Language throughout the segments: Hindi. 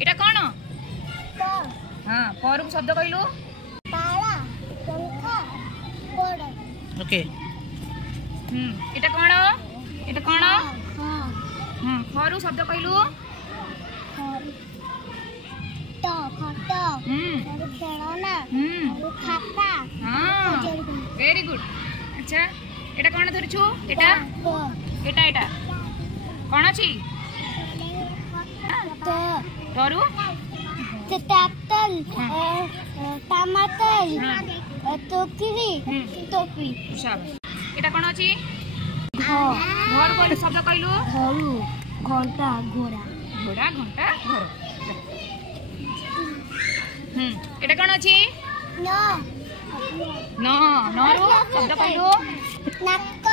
एटा कौन हाँ पर शब्द कहलु ओके एटा कौन फरु शब्द कहलु वेरी गुड अच्छा एटा कौन धरछु एटा एटा एटा कौन अछि तोरु टैक्टल टमाटर टोकरी टोपी शाबाश एटा कौन अछि घर बोल शब्द कहलु घरु घंटा घोड़ा घोड़ा घंटा घर एटा कौन अछि न नरु शब्द कहलु नाक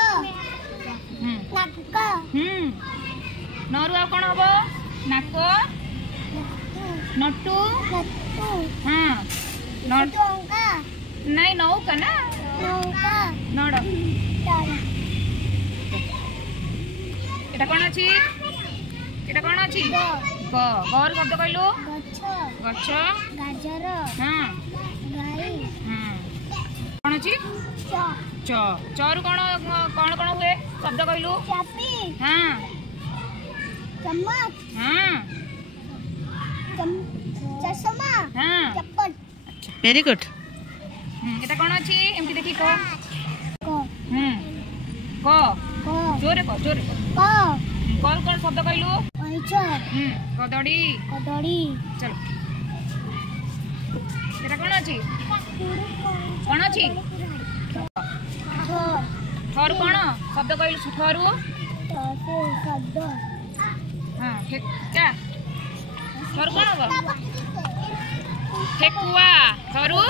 नाक नरु आ कौन हबो नाक नट्टू हाँ नौका नहीं नौका ना नौका नड़ एटा कौन अछि एटा कौन अछि घर शब्द कहलु गछ गाजर हाँ गाई कौन अछि चरु कौन कौन कौन हुए शब्द कहलु चापी हाँ चम्मच हाँ चश्मा हाँ चप्पल वेरी गुड एटा कौन अछि एमती देखि क जोरे क कौन कौन शब्द कहलु कदड़ी कदड़ी चलो एटा कौन अछि कौन अछि थर कौन शब्द कहलु थरु शब्द हाँ ठेका थर कौन हबो ठेकुआ थरु